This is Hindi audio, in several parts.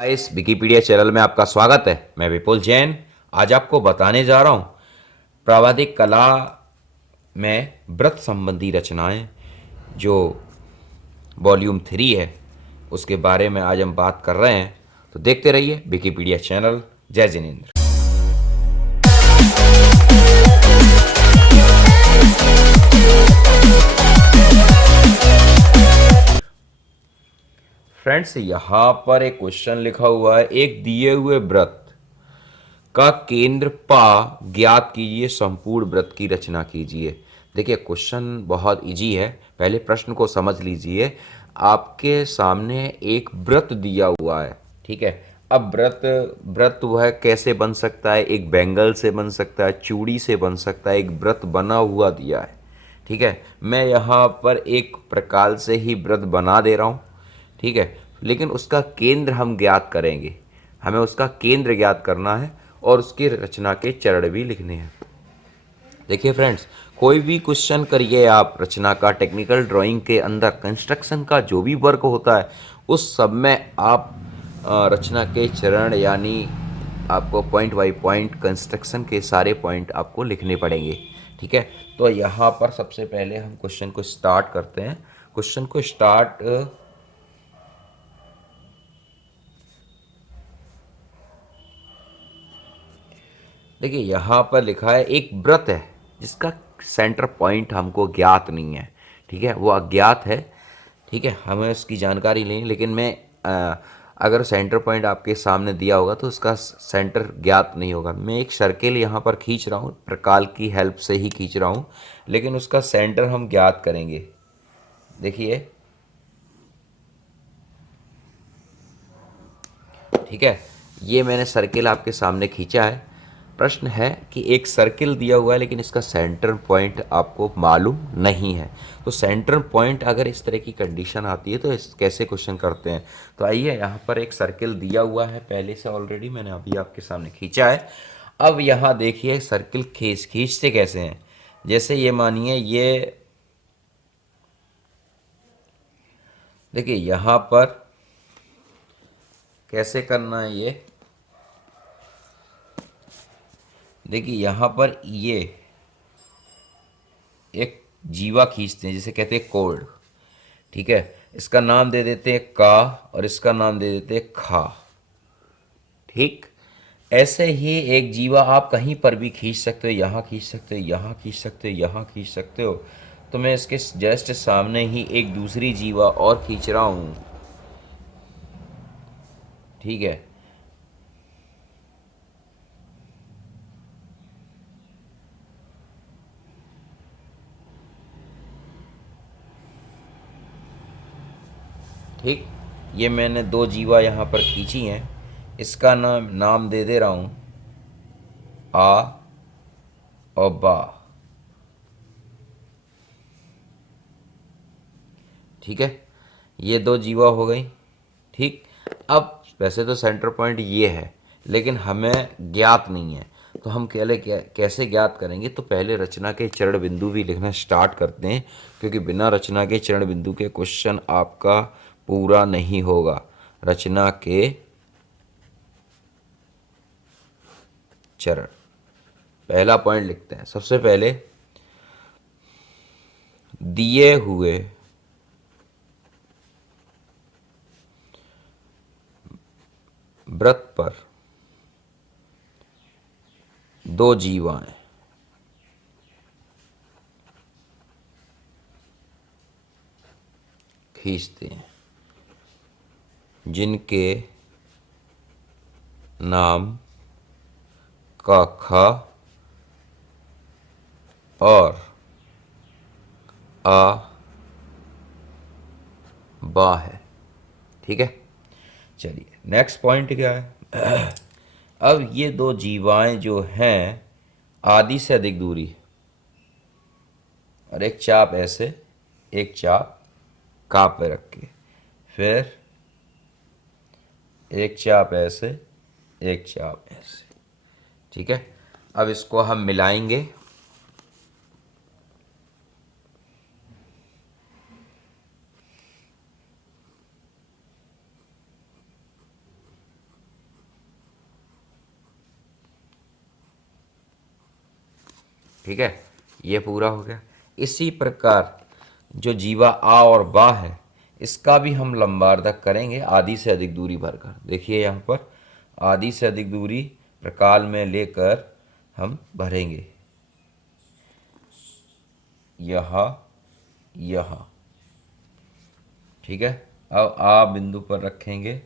इस विकिपीडिया चैनल में आपका स्वागत है। मैं विपुल जैन आज आपको बताने जा रहा हूँ प्रावादिक कला में व्रत संबंधी रचनाएं जो वॉल्यूम 3 है उसके बारे में आज हम बात कर रहे हैं। तो देखते रहिए विकिपीडिया चैनल। जय जिनेन्द्र। फ्रेंड्स, यहाँ पर एक क्वेश्चन लिखा हुआ है, एक दिए हुए व्रत का केंद्र पा ज्ञात कीजिए, संपूर्ण व्रत की रचना कीजिए। देखिए क्वेश्चन बहुत इजी है, पहले प्रश्न को समझ लीजिए। आपके सामने एक व्रत दिया हुआ है, ठीक है। अब व्रत व्रत वह कैसे बन सकता है? एक बैंगल से बन सकता है, चूड़ी से बन सकता है, एक व्रत बना हुआ दिया है, ठीक है। मैं यहाँ पर एक प्रकार से ही व्रत बना दे रहा हूँ, ठीक है, लेकिन उसका केंद्र हम ज्ञात करेंगे। हमें उसका केंद्र ज्ञात करना है और उसकी रचना के चरण भी लिखने हैं। देखिए फ्रेंड्स, कोई भी क्वेश्चन करिए आप रचना का, टेक्निकल ड्राइंग के अंदर कंस्ट्रक्शन का जो भी वर्क होता है उस सब में आप रचना के चरण यानी आपको पॉइंट बाई पॉइंट कंस्ट्रक्शन के सारे पॉइंट आपको लिखने पड़ेंगे, ठीक है। तो यहाँ पर सबसे पहले हम क्वेश्चन को स्टार्ट करते हैं। क्वेश्चन को स्टार्ट देखिए यहाँ पर लिखा है, एक व्रत है जिसका सेंटर पॉइंट हमको ज्ञात नहीं है, ठीक है, वो अज्ञात है, ठीक है। हमें उसकी जानकारी लेनी, लेकिन मैं अगर सेंटर पॉइंट आपके सामने दिया होगा तो उसका सेंटर ज्ञात नहीं होगा। मैं एक सर्किल यहाँ पर खींच रहा हूँ, प्रकाल की हेल्प से ही खींच रहा हूँ, लेकिन उसका सेंटर हम ज्ञात करेंगे। देखिए, ठीक है, ये मैंने सर्किल आपके सामने खींचा है। प्रश्न है कि एक सर्किल दिया हुआ है लेकिन इसका सेंटर पॉइंट आपको मालूम नहीं है। तो सेंटर पॉइंट अगर इस तरह की कंडीशन आती है तो इस कैसे क्वेश्चन करते हैं। तो आइए, यहाँ पर एक सर्किल दिया हुआ है पहले से, ऑलरेडी मैंने अभी आपके सामने खींचा है। अब यहाँ देखिए सर्किल खींचते कैसे हैं। जैसे ये मानिए, ये देखिए यहाँ पर कैसे करना है ये देखिए, यहाँ पर ये एक जीवा खींचते हैं जिसे कहते हैं कोल्ड, ठीक है। इसका नाम दे देते हैं का और इसका नाम दे देते हैं खा, ठीक। ऐसे ही एक जीवा आप कहीं पर भी खींच सकते हो, यहाँ खींच सकते हो, यहाँ खींच सकते हो, यहाँ खींच सकते हो। तो मैं इसके जस्ट सामने ही एक दूसरी जीवा और खींच रहा हूँ, ठीक है। ठीक, ये मैंने दो जीवा यहाँ पर खींची हैं। इसका नाम नाम दे दे रहा हूँ आ और बा, ठीक है। ये दो जीवा हो गई, ठीक। अब वैसे तो सेंटर पॉइंट ये है लेकिन हमें ज्ञात नहीं है, तो हम कैसे ज्ञात करेंगे। तो पहले रचना के चरण बिंदु भी लिखना स्टार्ट करते हैं, क्योंकि बिना रचना के चरण बिंदु के क्वेश्चन आपका पूरा नहीं होगा। रचना के चरण, पहला पॉइंट लिखते हैं। सबसे पहले दिए हुए व्रत पर दो जीवाएं खींचते हैं जिनके नाम का खा और आ बा है, ठीक है। चलिए नेक्स्ट पॉइंट क्या है। अब ये दो जीवाएं जो हैं आधी से अधिक दूरी, और एक चाप ऐसे, एक चाप का पे रख के, फिर एक चाप ऐसे, एक चाप ऐसे, ठीक है। अब इसको हम मिलाएंगे। ठीक है, ये पूरा हो गया। इसी प्रकार जो जीवा आ और बा है, इसका भी हम लंबार्धक करेंगे आधी से अधिक दूरी भरकर। देखिए यहाँ पर आधी से अधिक दूरी प्रकाल में लेकर हम भरेंगे, यहाँ यहाँ। ठीक है, अब आ बिंदु पर रखेंगे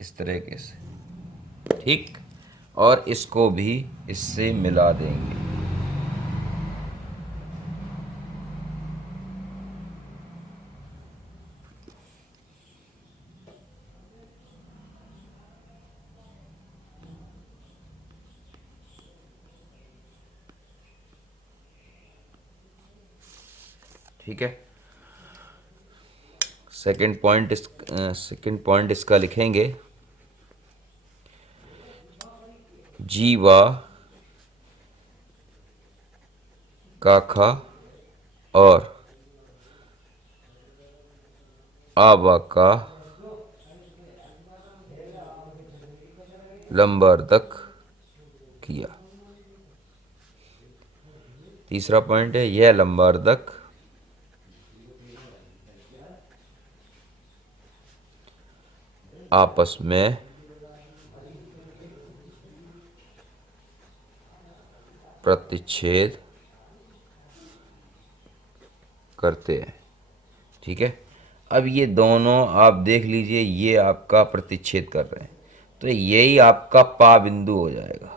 इस तरीके से, ठीक, और इसको भी इससे मिला देंगे। ठीक है, सेकंड पॉइंट इसका लिखेंगे, जीवा काखा और आबा का लंबार्धक किया। तीसरा पॉइंट है, यह लंबार्धक आपस में प्रतिच्छेद करते हैं। ठीक है, अब ये दोनों आप देख लीजिए, ये आपका प्रतिच्छेद कर रहे हैं, तो यही आपका पा बिंदु हो जाएगा।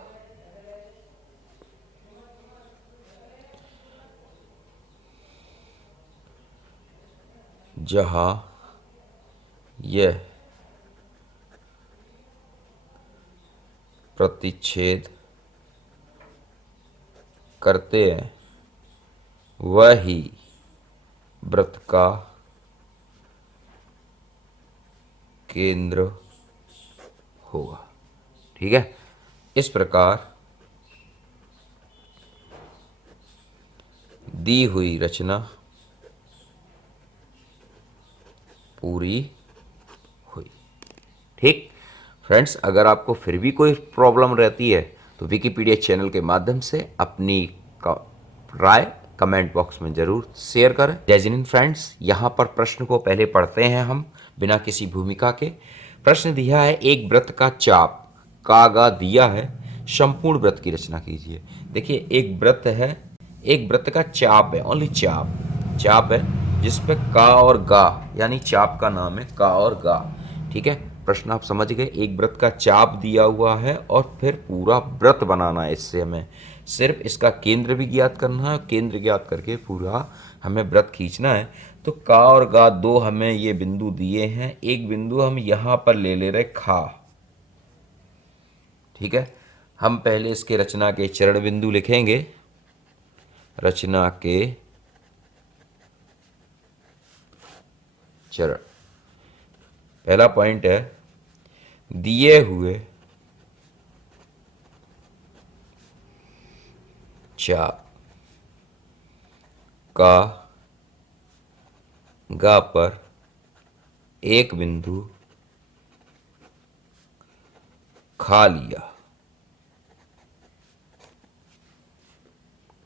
जहां यह प्रतिच्छेद करते हैं, वही वृत्त का केंद्र होगा। ठीक है, इस प्रकार दी हुई रचना पूरी हुई। ठीक फ्रेंड्स, अगर आपको फिर भी कोई प्रॉब्लम रहती है तो विकिपीडिया चैनल के माध्यम से अपनी राय कमेंट बॉक्स में जरूर शेयर करें। जय जिन फ्रेंड्स, यहाँ पर प्रश्न को पहले पढ़ते हैं हम बिना किसी भूमिका के। प्रश्न दिया है, एक वृत्त का चाप कागा दिया है, संपूर्ण वृत्त की रचना कीजिए। देखिए, एक वृत्त है, एक वृत्त का चाप है, ओनली चाप है, जिसपे का और गा, यानी चाप का नाम है का और गा। ठीक है, प्रश्न आप समझ गए। एक वृत्त का चाप दिया हुआ है और फिर पूरा वृत्त बनाना है। इससे हमें सिर्फ इसका केंद्र भी ज्ञात करना है, केंद्र ज्ञात करके पूरा हमें वृत्त खींचना है। तो का और गा दो हमें ये बिंदु दिए हैं, एक बिंदु हम यहाँ पर ले रहे खा। ठीक है, हम पहले इसके रचना के चरण बिंदु लिखेंगे। रचना के चरण, पहला पॉइंट है, दिए हुए चाप का गा पर एक बिंदु खा लिया।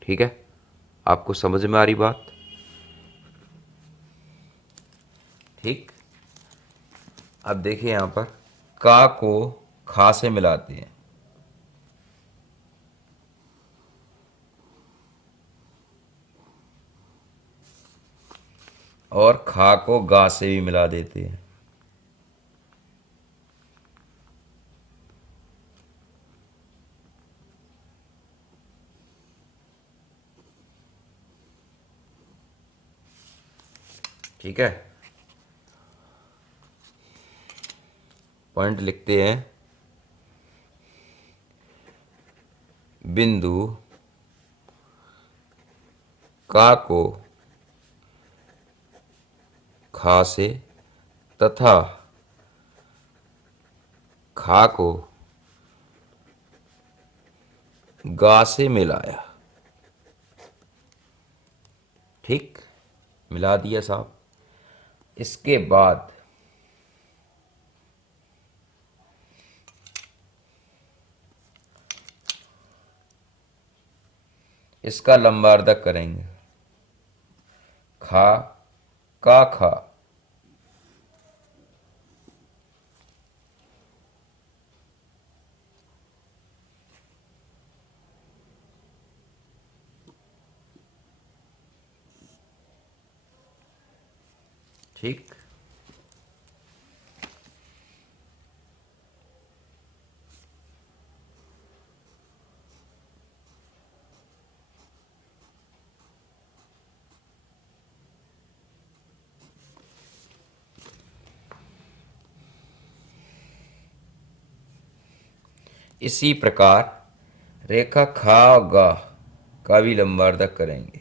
ठीक है, आपको समझ में आ रही बात? ठीक, अब देखिए यहां पर का को खा से मिलाते हैं, और खा को गा से भी मिला देते हैं। ठीक है, पॉइंट लिखते हैं, बिंदु का को खा से तथा खा को गा से मिलाया। ठीक, मिला दिया साहब। इसके बाद इसका लंबार्धक करेंगे। खा का खा, ठीक। इसी प्रकार रेखा खा और गा का भी लंबार्धक करेंगे।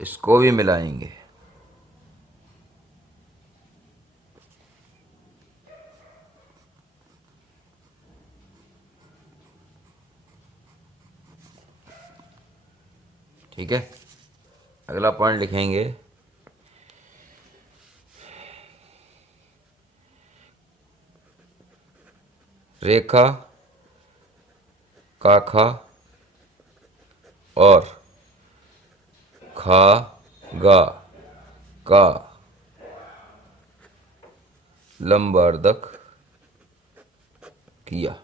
इसको भी मिलाएंगे। ठीक है, अगला पॉइंट लिखेंगे। रेखा का खा और खा गा का लंबार्धक किया।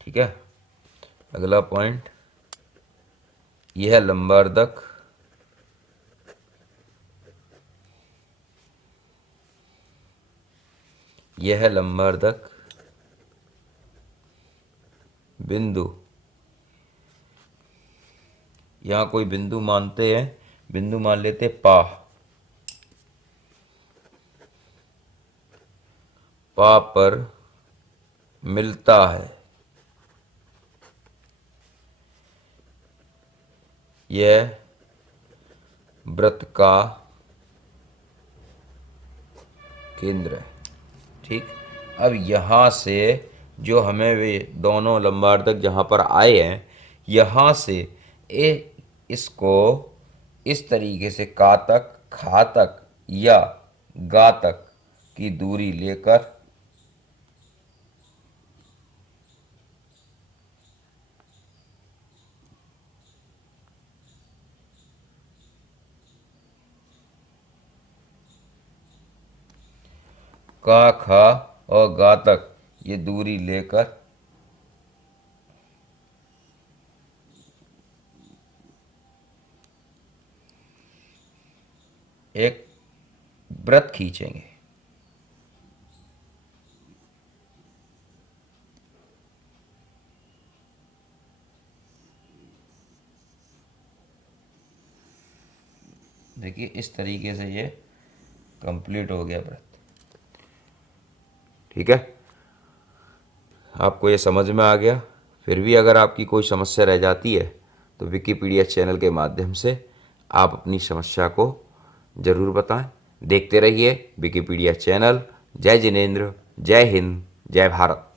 ठीक है, अगला पॉइंट, यह लंबार्धक बिंदु, यहां कोई बिंदु मानते हैं, बिंदु मान लेते पा पर मिलता है। यह वृत्त का केंद्र है। ठीक, अब यहाँ से जो हमें वे दोनों लंबार्धक जहाँ पर आए हैं, यहाँ से इसको इस तरीके से का तक, खा तक या गा तक की दूरी लेकर का, खा और गा तक ये दूरी लेकर एक वृत्त खींचेंगे। देखिए इस तरीके से ये कंप्लीट हो गया वृत्त। ठीक है, आपको ये समझ में आ गया। फिर भी अगर आपकी कोई समस्या रह जाती है तो विकिपीडिया चैनल के माध्यम से आप अपनी समस्या को ज़रूर बताएं। देखते रहिए विकिपीडिया चैनल। जय जिनेंद्र, जय हिंद, जय भारत।